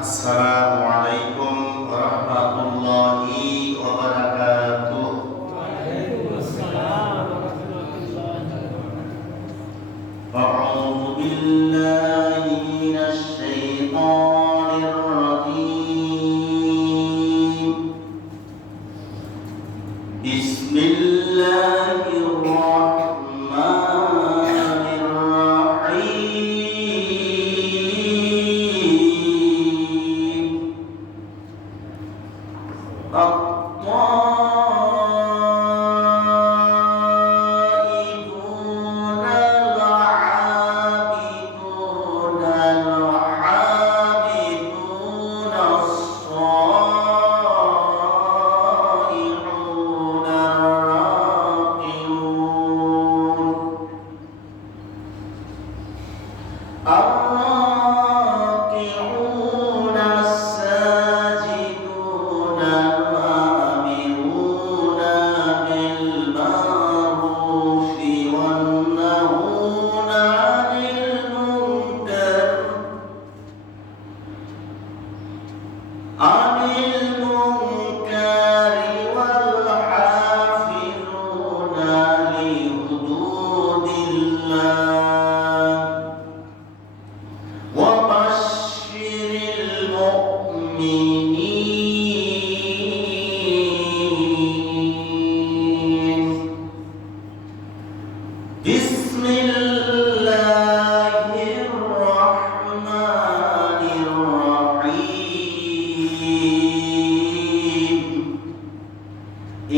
আসসালামু আলাইকুম ওয়া রাহমাতুল্লাহি ওয়া বারাকাতুহু। আউযু বিল্লাহি মিনাশ শাইতানির রাজীম। বিসমিল্লাহির রাহমানির রাহিম। الطائفون العابدون الحامدون الصائحون الراكعون الساجدون الآمرون بالمعروف والنهون عن المنكر والحافظون لحدود الله وبشر المؤمنين. بسم الله الرحمن الرحيم.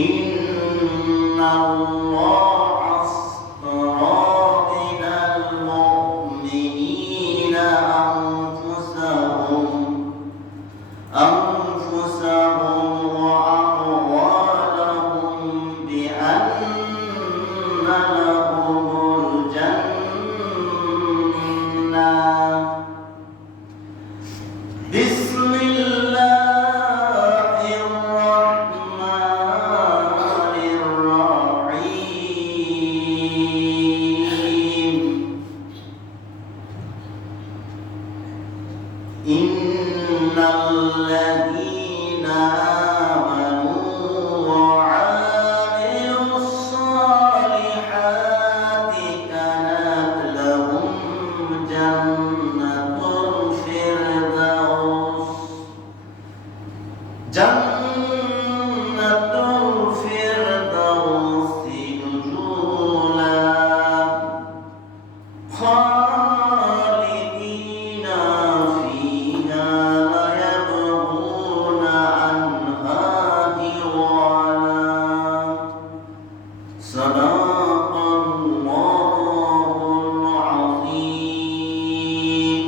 إن الله اشترى من المؤمنين أنفسهم وأموالهم بأن لهم الجنة. بسم الله الرحمن الرحيم. إن الذين آمنوا وعملوا الصالحات كانت لهم جنة الفردوس نزلا خالدين فيها لا يبغون عنها حولا. صدق الله العظيم.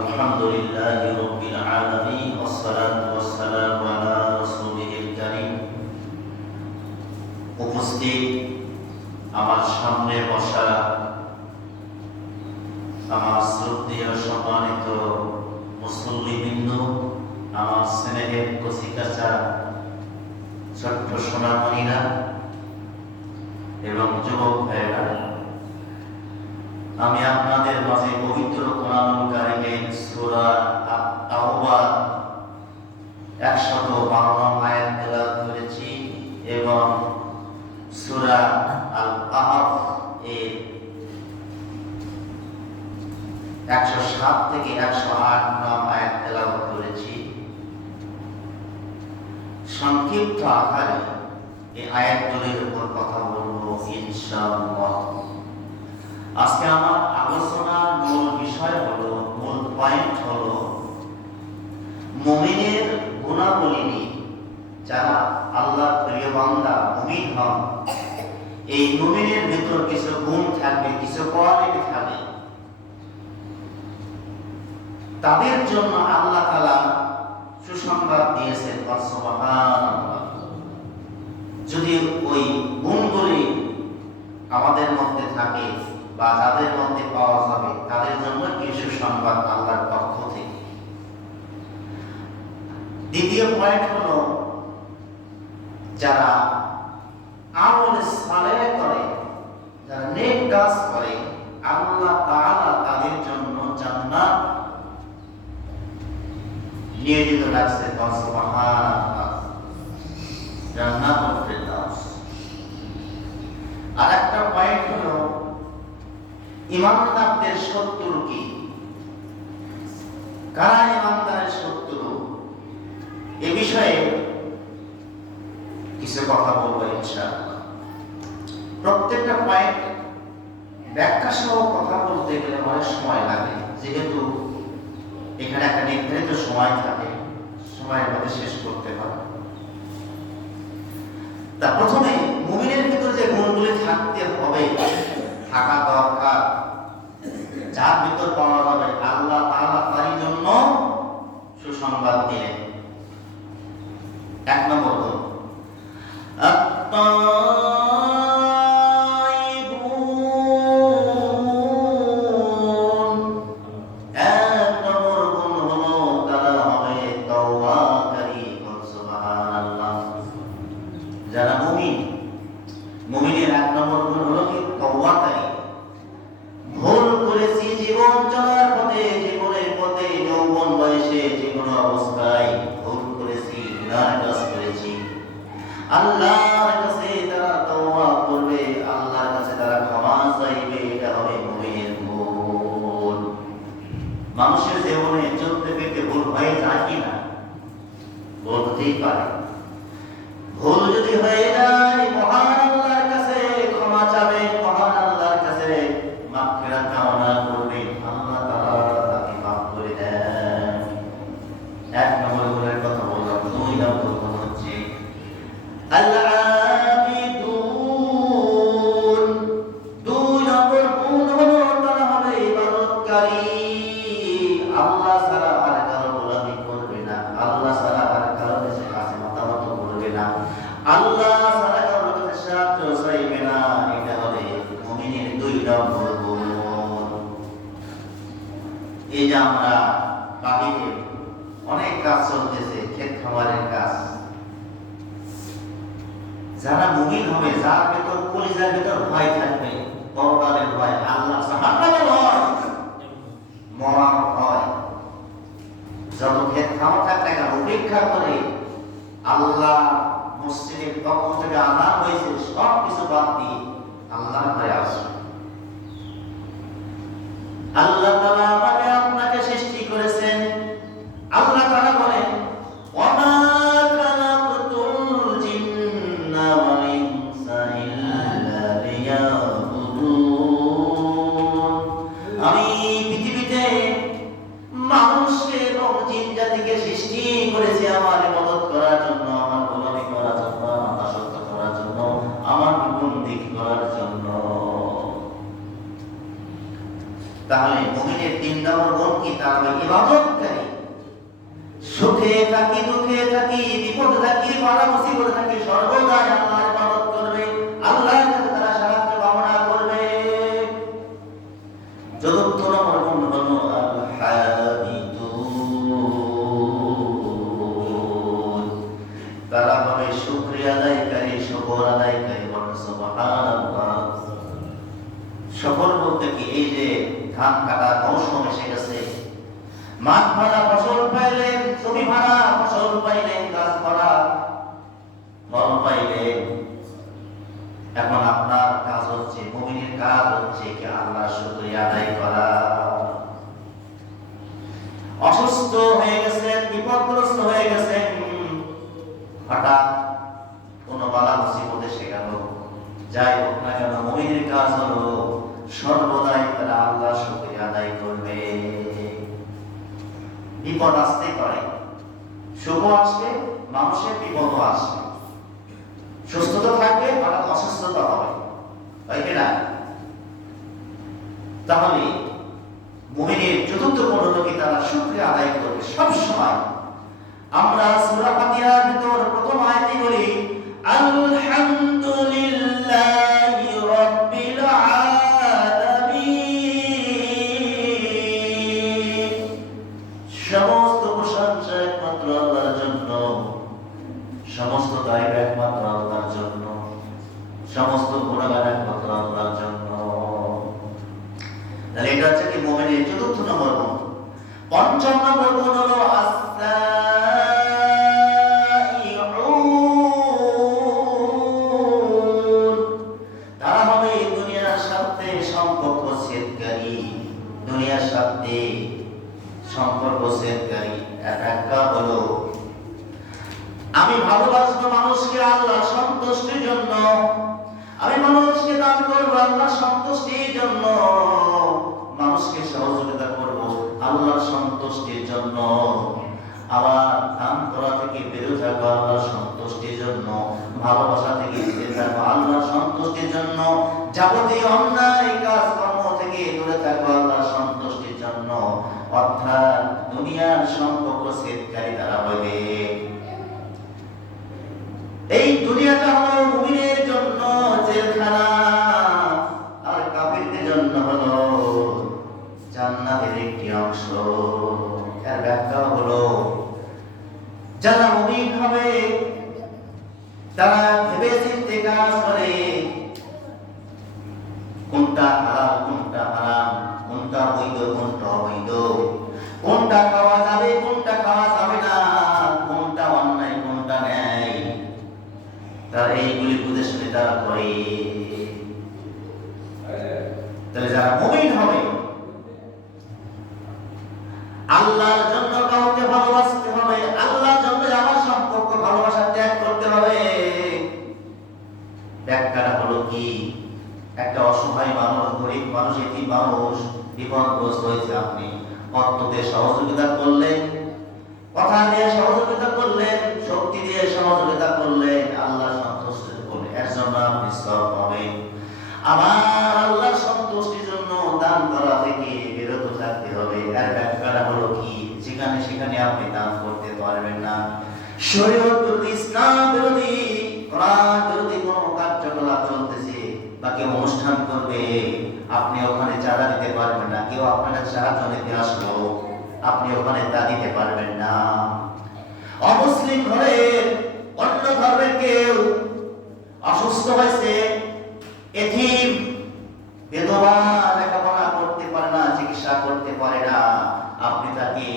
الحمد لله رب العالمين والصلاة والسلام على رسوله الكريم. উপস্থিত আমার সামনে বসা আমার শ্রদ্ধেয় সম্মানিত মুসল্লিবৃন্দ, আমার স্নেহের কচিকাচা ছোট্ট সোনামণিরা এবং যুবক ভাইয়েরা, আমি আপনাদের মাঝে পবিত্র কোরআনুল কারীমের সূরা আত-তাওবা 152 আয়াত তেলাওয়াত করেছি এবং সূরা আল-কাহফ এর 107 থেকে 108 নং আয়াত তেলাওয়াত করেছি। সংক্ষিপ্ত আকারে এই আয়াতগুলির উপর কথা বলবো ইনশাআল্লাহ। আজকে আমার আলোচনার মূল বিষয় হলো, মূল পয়েন্ট হলো মুমিনের গুণাবলী নিয়ে। যারা আল্লাহর প্রিয় বান্দা মুমিন হন, এই মুমিনের ভিতর কিছু গুণ থাকবে, কিছু কোয়ালিটি থাকবে। তাদের জন্য আল্লাহ তাআলা সুসংবাদ দিয়েছেন। সুবহানাল্লাহ। যদি ওই গুণগুলি আমাদের মধ্যে থাকে বা যাদের মধ্যে পাওয়া যাবে, তাদের জন্য কি সুসংবাদ আল্লাহর পক্ষ থেকে। দ্বিতীয় পয়েন্ট হলো, যারা আমলে সালেহ করে, যারা নেক কাজ করে, আল্লাহ তাআলা তাদের জন্য জান্নাত নিয়োজিত রাখছে সুবহানাল্লাহ, জান্নাতুল ফিরদাউস। আর একটা পয়েন্ট হলো ইমানদারদের শত্রু কি, কারা ইমানদারের শত্রু, এ বিষয়ে কিছু কথা বলবো ইনশাআল্লাহ। প্রত্যেকটা পয়েন্ট ব্যাখ্যা সহ কথা বলতে গেলে অনেক সময় লাগে, যেহেতু এখানে একটা নির্ধারিত সময় থাকে, সময়ের মধ্যে শেষ করতে হয়। তা প্রথমে মুমিনের ভিতরে যে গুণগুলি থাকতে হবে, থাকা দরকার, যার ভিতর পাওয়া যাবে, আল্লাহ তাআলা তারই জন্য সুসংবাদ দিলেন। এক নম্বর গুণ যারা মুমিন, মুমিনের এক নম্বর গুণ হলো কি তওবাকারী। ভুল করেছি জীবন চলার পথে, জীবনের পথে, যৌবন বয়সে, যে কোনো অবস্থায় ভুল করেছি, গুনাহ কাজ করেছি, আল্লাহর কাছে তারা তওবা করবে, আল্লাহর কাছে তারা ক্ষমা চাইবে, এটা হবে মুমিনের গুণ। মানুষের জীবনে চলতে ফিরতে ভুল হয়ে যায় কিনা, বলতেই পারে। ভুল যদি হয়ে যায়, মহান আল্লাহর কাছে ক্ষমা চাবেন, মহান আল্লাহর কাছে মাগফিরাত কামনা করবেন, আল্লাহ তাআলা তাকে মাফ করে দেন। এক নম্বর গুণের কথা বললাম। দুই নম্বর গুণ হচ্ছে আল-আবিদুন। দুই নম্বর গুণ হলো তারা হবে ইবাদতকারী। আল্লাহ ছাড়া আর কারো গোলামি করবে না, আল্লাহ ছাড়া আর কারো কাছে মাথা নত করবে না, আল্লাহ ছাড়া কারো কাছে সাহায্য চাইবে না। এটা হবে মুমিনের দুই নম্বর গুণ। এই যে আমরা বাহিরে অনেক কাজ চলতেছে, ক্ষেত খামারের কাজ, যারা মুমিন হবে, যার ভেতর কলিজার ভেতর ভয় থাকবে, পরকালের ভয়, আল্লাহ জাহান্নামের ভয়, মরার ভয়, যত ক্ষেত খামার থাকলে উপেক্ষা করে আল্লাহ মসজিদের পক্ষ থেকে আযান হয়েছে সব কিছু বাদ দিয়ে আল্লাহর ভয়ে আসবে। আল্লাহ তাআলা আমাকে আপনাকে সৃষ্টি করেছেন, আল্লাহ তাআলা বলেন ওয়ামা খালাকতুল জিন্না ওয়াল ইনসা ইল্লা লিয়াবুদুন। আমি পৃথিবীতে মানুষকে এবং জিন জাতিকে সৃষ্টি করেছি আমার ইবাদত করার জন্য, আমার গোলামি করার জন্য, আমার দাসত্ব করার জন্য, আমার বন্দেগী করার জন্য। তাহলে মুমিনের তিন নম্বর গুণ কি? তারা ইবাদতকারী। সুখে থাকি, দুঃখে থাকি, বিপদে থাকি, বালা মুসিবতে থাকি, সর্বদাই আল্লাহর ইবাদত করবে, আল্লাহর কাছে তারা সাহায্য কামনা করবে। চতুর্থ নম্বর গুণ হলো আল-হামিদুন। তারা হবে শুকরিয়া আদায়কারী, শুকর আদায়কারী। সুবহানাল্লাহ। শুকর বলতে কি? এই যে ধান কাটার মৌসুম এসে গেছে, মাঠ ভরা ফসল পাইলেন, জমি ভরা ফসল পাইলেন, গাছ ভরা ফল পাইলেন। এখন আপনার কাজ হচ্ছে, মুমিনের কাজ হচ্ছে কি? আল্লাহর শুকরিয়া আদায় করা। অসুস্থ হয়ে গেছেন, বিপদগ্রস্ত হয়ে গেছেন, হঠাৎ কোনো বালা মুসিবত এসে গেল, যাই হোক না কেন, মুমিনের কাজ হলো সর্বদাই তারা আল্লাহর শুকরিয়া আদায় করবে। বিপদ আসতে পারে, শুভ আসবে, মানুষের বিপদও আসবে, সুস্থতা থাকবে, হঠাৎ অসুস্থতা হবে, তাই কি না? তাহলে মুমিনের চতুর্থ গুণ হলো কি? তারা শুকরিয়া আদায় করবে সব সময়। আমরা সূরা ফাতিহার ভিতর প্রথম আয়াতে বলি আলহামদুলিল্লাহি রাব্বিল আলামিন। সমস্ত প্রশংসা একমাত্র আল্লাহর জন্য, সমস্ত দায় একমাত্র আল্লাহর জন্য, সমস্ত গুণগান একমাত্র আল্লাহর জন্য। তাহলে এটা হচ্ছে কি মুমিনের চতুর্থ নম্বর গুণ। পঞ্চম নম্বর গুণ হলো আসসালামু হবে দুনিয়ার সাথে সম্পর্ক ছেদকারী, দুনিয়ার সাথে সম্পর্ক ছেদকারী। একটা হলো আমি ভালোবাসবো মানুষকে আল্লাহর সন্তুষ্টির জন্য, আমি মানুষকে দান করবো আল্লাহর সন্তুষ্টির জন্য, মানুষকে সহযোগিতা করবো আল্লাহর সন্তুষ্টির জন্য, আবার দান করা থেকে বেরো থাকবো আল্লাহর সন্তুষ্টির জন্য, ভালোবাসা থেকে বেরো থাকবো আল্লাহর সন্তুষ্টির জন্য, যাবতীয় অন্যায় কাজকর্ম থেকে দূরে থাকবো আল্লাহর সন্তুষ্টির জন্য। অর্থাৎ দুনিয়ার সম্পর্ক ছেদকারী তারা হবে। এই দুনিয়াটা হলো মুমিনের জন্য জেলখানা, আর কাফিরদের জন্য হলো জান্নাতের একটি অংশ। এর ব্যাখ্যা হলো যারা মুমিন হবে তারা ভেবে চিন্তে কাজ করে, কোনটা হালাল কোনটা হারাম, কোনটা বৈধ কোনটা অবৈধ, কোনটা খাওয়া যাবে কোনটা খাওয়া যাবে না, কোনটা অন্যায় কোনটা ন্যায়, তারা এইগুলি বুঝে শুনে তারা করে। তাহলে যারা মুমিন হবে আল্লাহর জন্য কাউকে ভালোবাসতে হবে, আল্লাহর জন্য আমার সম্পর্ক ভালোবাসা ত্যাগ করতে হবে। ব্যাখ্যাটা হলো কি, একটা অসহায় মানুষ, গরিব মানুষ, এতিম মানুষ বিপদগ্রস্ত হয়েছে, আপনি অর্থ দিয়ে সহযোগিতা করলেন, কথা দিয়ে সহযোগিতা করলেন, শক্তি দিয়ে সহযোগিতা করলেন, আল্লাহ সন্তুষ্ট করলেন, এর জন্য আপনি সওয়াব পাবেন। আবার আল্লাহ সন্তুষ্টির জন্য দান করা থেকে বিরত থাকতে হবে। এর ব্যাখ্যাটা হলো কি, যেখানে সেখানে আপনি দান করতে পারবেন না। শরীয়ত বিরোধী, ইসলাম বিরোধী, কোরআন বিরোধী কোনো কার্যকলাপ চলতেছে বা কেউ অনুষ্ঠান করবে, আপনি ওখানে চাঁদা দিতে পারবেন না। কেউ আপনার সাহায্য নিতে আসলো, আপনি ওখানে তা দিতে পারবেন না। অমুসলিম ঘরের অন্য ধর্মের কেউ অসুস্থ হয়েছে, এতিম বিধবা, লেখাপড়া করতে পারে না, চিকিৎসা করতে পারে না, আপনি তাকে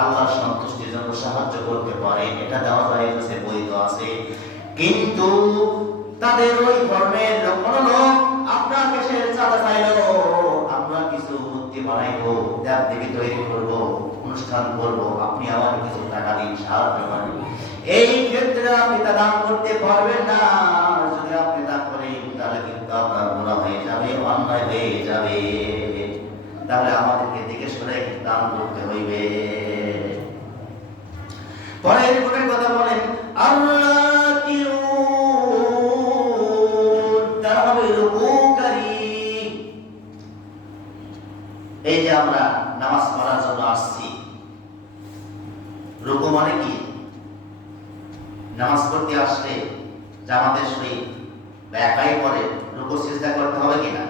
আল্লাহর সন্তুষ্টির জন্য সাহায্য করতে পারেন, এটা দেওয়া যায়, আছে বৈধ আছে। কিন্তু তাদের ওই ধর্মের কোনো লোক আপনার দেশে চাঁদা চাইলো, আমরা কিছু মূর্তি বানাইবো, দেব দেবী তৈরি করবো, অনুষ্ঠান করবো, আপনি আমার কিছু টাকা দিন, সাহায্য করেন, এই ক্ষেত্রে আপনি তা দান করতে পারবেন না। যদি আপনি তা করেন তাহলে কিন্তু আপনার গুনাহ হয়ে যাবে, অন্যায় হয়ে যাবে। তাহলে আমাদেরকে দেখে শুনে দান করতে হইবে। পরের গুণের কথা বলেন, আল্লাহ কি এই যে আমরা নামাজ পড়ার জন্য আসছি, রুকু মানে কি? নামাজ পড়তে আসলে জামাতের সহিত একাই পড়ে রুকু সিজদা করতে হবে কিনা?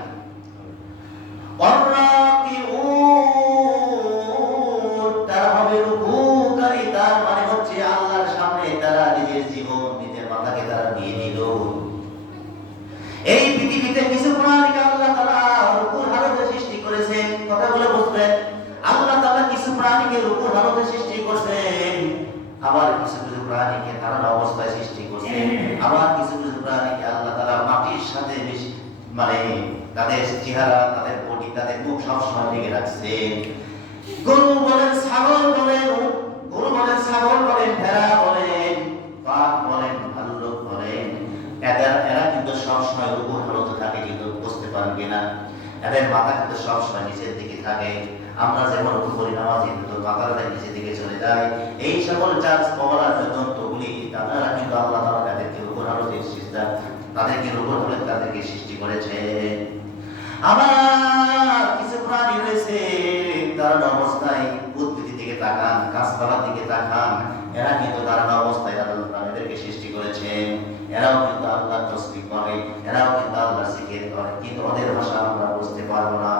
তারা হবে রুকুকারী, তার মানে হচ্ছে আল্লাহর সামনে তারা নিজের জীবন, নিজের মাথাকে তারা দিয়ে দিল। এই পৃথিবীতে কিছু প্রাণীকে আল্লাহ তাআলা রুকুর হালতে সৃষ্টি করেছেন। কথাগুলো বুঝবেন, আল্লাহ তাআলা কিছু প্রাণীকে রুকুর হালতে সৃষ্টি করেছেন, আবার কিছু কিছু প্রাণীকে দাঁড়ানো অবস্থায় সৃষ্টি করেছেন, আবার কিছু কিছু প্রাণীকে আল্লাহ তাআলা মাটির সাথে মানে তাদের চেহারা, তাদের বডি, তাদের মুখ সবসময় ঢেকে রাখছেন। গরু বলেন, ছাগল বলেন, গরু বলেন, ছাগল বলেন, ভেড়া বলেন, বাঘ বলেন, ভাল্লুক বলেন, এরা কিন্তু সবসময় রুকুর হালতে থাকে, কিন্তু বুঝতে পারবে না। এদের মাথা কিন্তু সবসময় নিচের দিকে থাকে। আমরা যেমন রুকু করি নামাজে, কিন্তু মাথাটা নিচের দিকে চলে যায়। এই সকল জাত কবলা যন্ত্রগুলি তারা কিন্তু আল্লাহ তাআলা তাদেরকে রুকুর হালতে সিজদা, তাদেরকে রুকুর হালতে তাদেরকে সৃষ্টি করেছে। আবার কিছু প্রাণী রয়েছে দাঁড়ানো অবস্থায়, উদ্ভিদের দিকে তাকান, গাছপালার দিকে তাকান, এরা কিন্তু দাঁড়ানো অবস্থায় আল্লাহ তাদেরকে সৃষ্টি করেছেন। এরাও কিন্তু আল্লাহর তাসবিহ করে, এরাও কিন্তু আল্লাহর জিকির করে, কিন্তু ওদের ভাষা আমরা বুঝতে পারবো না।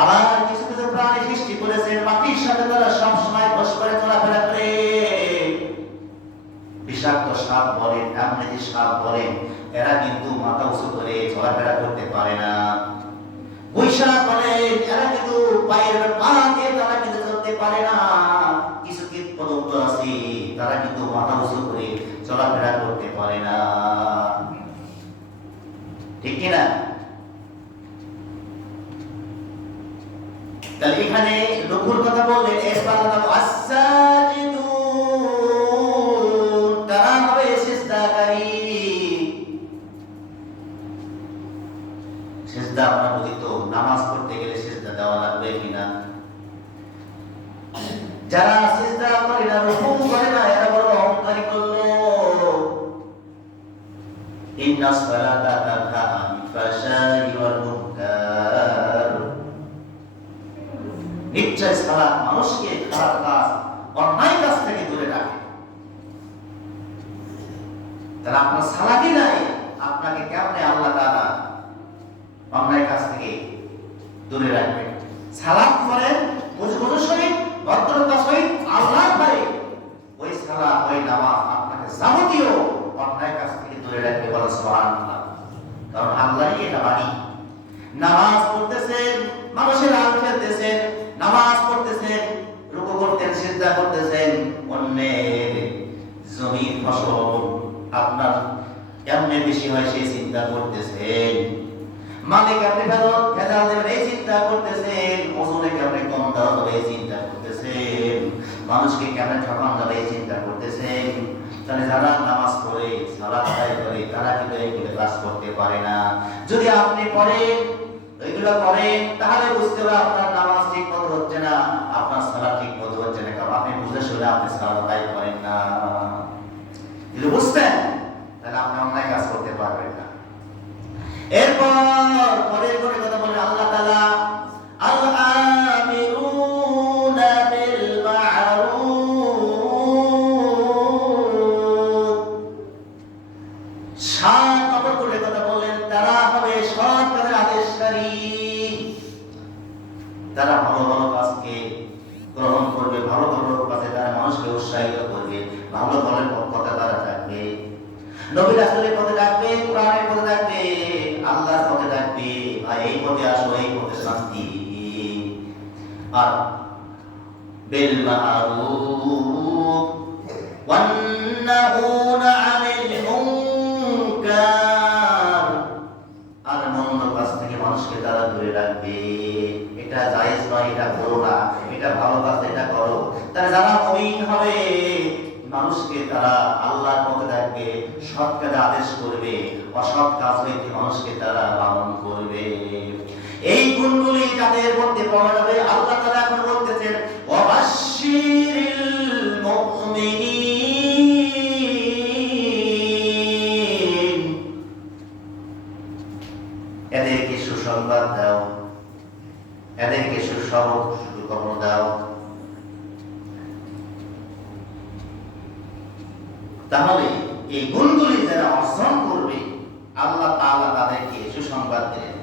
আবার কিছু কিছু প্রাণী সৃষ্টি করেছেন মাটির সাথে তারা সবসময় বস করে চলাফেরা করে। বিষাক্ত সাপ বলেন, এমনি সাপ বলেন, এরা কিন্তু মাথা উঁচু করে চলাফেরা করতে পারে না। বৈশা বলেন, এরা কিন্তু পায়ের পা দিয়ে তারা কিন্তু চলতে পারে না। কিছু কীট পতঙ্গ আছে, তারা কিন্তু মাথা উঁচু করে চলাফেরা করতে পারে না, ঠিক কিনা? তাহলে এখানে রুকুর কথা বললেন, এরপর আল্লাহ আস-সাজিদুন, তারা হবে সিজদাকারী। সিজদা আমরা বুঝি তো নামাজ পড়তে গেলে সিজদা দেওয়া লাগবে কিনা? যারা সিজদা করে না, রুকু করে না, এরা বড় অহংকারী করলো। ইন্নাস সালাতা তানহা আনিল ফাহশাই ওয়াল মুনকার, নিশ্চয় সালাত মানুষকে খারাপ কাজ, অন্যায় কাজ থেকে দূরে রাখে। তাহলে আপনার সালাতই নাই, আপনাকে কেমনে আল্লাহ তাআলা অন্যায় কাজ থেকে দূরে রাখবেন? সালাত করেন বুঝ সহিত, ভদ্রতা সহিত, আল্লাহর ভয়ে, ওই সালাত ওই নামাজ আপনাকে যাবতীয় অন্যায় কাজ থেকে দূরে রাখবে। বলো সুবহানাল্লাহ। কারণ আল্লাহই এটা বাণী। নামাজ পড়তেছেন, মানুষের আল খেলতেছেন, নামাজ পড়তেছেন, রুকু করতেন, সিজদা করতেছেন, অন্যের জমির ফসল আপনার কেমনে বেশি হয় সেই চিন্তা করতেছেন, মালিক আপনি ভেজাল দেবেন এই চিন্তা করতেছেন, ওজনে কেমনে কম দেওয়া যাবে এই চিন্তা করতেছেন, মানুষকে কেমনে ঠকানো যাবে এই চিন্তা করতেছেন। তাহলে যারা নামাজ পড়ে, সালাত আদায় করে, তারা কিন্তু এইগুলো কাজ করতে পারে না। যদি আপনি পড়েন, এইগুলো করেন, তাহলে বুঝতে হবে আপনার নামাজ ঠিক মতো হচ্ছে না, আপনার সালাত ঠিক মতো হচ্ছে না। কারণ আপনি বুঝে শুনে আপনি সালাত আদায় করেন না। যদি বুঝতেন তাহলে আপনি অন্যায় কাজ করতে পারবেন না। এরপর পরের কথা বলেন আল্লাহ তাআলা, আল-আমিরুনা বিল মা'রুফ, 7 নম্বর কথা বললেন, তারা হবে সৎ কাজের আদেশকারী। তারা ভালো ভালো কাজকে গ্রহণ করবে, ভালো ভালো কাজে তারা মানুষকে উৎসাহিত করবে, ভালো ভালো পথে তারা থাকবে, নবী রাসূলের পথে থাকবে, কোরআনের পথে থাকবে, আল্লাহর পথে থাকবে। আর এই পথে আসো, এই পথে শান্তি। আর বিল মা'রুফ ওয়ান নাহুনা আনিল মুনকার, আর মন্দ কাজ থেকে মানুষকে তারা দূরে রাখবে। এটা জায়েজ নয়, এটা করো না, এটা ভালো কাজ, এটা করো। তারা যারা মুমিন হবে, মানুষকে তারা আল্লাহর পথে রাখবে, সৎ কাজে আদেশ করবে, অসৎ কাজ হইতে মানুষকে তারা বারণ করবে। এই গুণগুলি যাদের মধ্যে পাওয়া যাবে, আল্লাহ তাআলা এখন বলতেছেন ওয়াবাশশিরিল মুমিনিন, এদেরকে সুসংবাদ দাও, এদেরকে সুখবর দাও। তাহলে এই গুণগুলি যারা অর্জন করবে, আল্লাহ তাআলা তাদেরকে সুসংবাদ দিলেন।